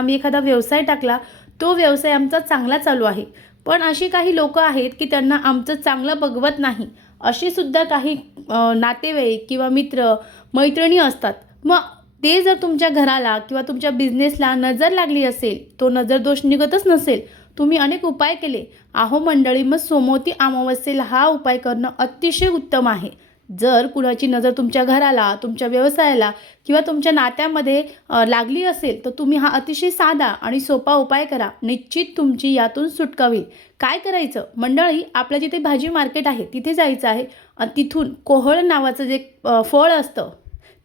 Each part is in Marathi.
आम्ही एखादा व्यवसाय टाकला, तो व्यवसाय आमचा चांगला चालू आहे, पण अशी काही लोकं आहेत की त्यांना आमचं चांगलं बघवत नाही, अशी सुद्धा काही नातेवाईक किंवा मित्र मैत्रिणी असतात. मग ते जर तुमच्या घराला किंवा तुमच्या बिझनेसला नजर लागली असेल, तो नजर दोष निघतच नसेल, तुम्ही अनेक उपाय केले, अहो मंडळी, मग सोमवती अमावस्येला हा उपाय करणं अतिशय उत्तम आहे. जर कुणाची नजर तुमच्या घराला, तुमच्या व्यवसायाला किंवा तुमच्या नात्यामध्ये लागली असेल, तर तुम्ही हा अतिशय साधा आणि सोपा उपाय करा. निश्चित तुमची यातून सुटका होईल. काय करायचं मंडळी, आपल्या जिथे भाजी मार्केट आहे तिथे जायचं आहे आणि तिथून कोहळ नावाचं जे फळ असतं,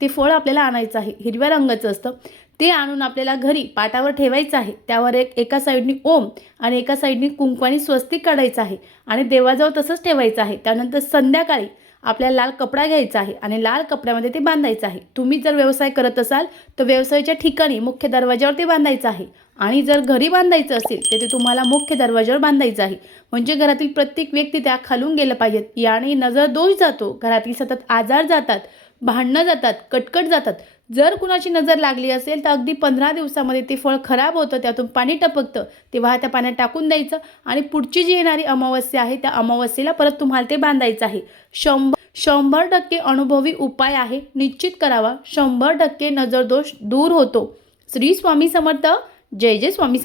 ते फळ आपल्याला आणायचं आहे. हिरव्या रंगाचं असतं. ते आणून आपल्याला घरी पाटावर ठेवायचं आहे. त्यावर एका साईडनी ओम आणि एका साईडनी कुंकवानी स्वस्तिक काढायचं आहे आणि देवाजवळ तसंच ठेवायचं आहे. त्यानंतर संध्याकाळी आपल्याला लाल कपडा घ्यायचा आहे आणि लाल कपड्यामध्ये ते बांधायचं आहे. तुम्ही जर व्यवसाय करत असाल तर व्यवसायाच्या ठिकाणी मुख्य दरवाजावर ते बांधायचं आहे आणि जर घरी बांधायचं असेल तर ते तुम्हाला मुख्य दरवाजावर बांधायचं आहे. म्हणजे घरातील प्रत्येक व्यक्ती त्या खालून गेलं पाहिजेत. याने नजर दोष जातो, घरातील सतत आजार जातात, भांडणं जातात, कटकट जातात. जर कुणाची नजर लागली असेल तर अगदी 15 दिवसामध्ये ते फळ खराब होतं, त्यातून पाणी टपकतं, तेव्हा त्या पाण्यात टाकून द्यायचं आणि पुढची जी येणारी अमावस्या आहे त्या अमावस्येला परत तुम्हाला ते बांधायचं आहे. 100% अनुभवी उपाय आहे, निश्चित करावा. 100% नजर दोष दूर होतो. श्री स्वामी समर्थ. जय जय स्वामी समर्थ.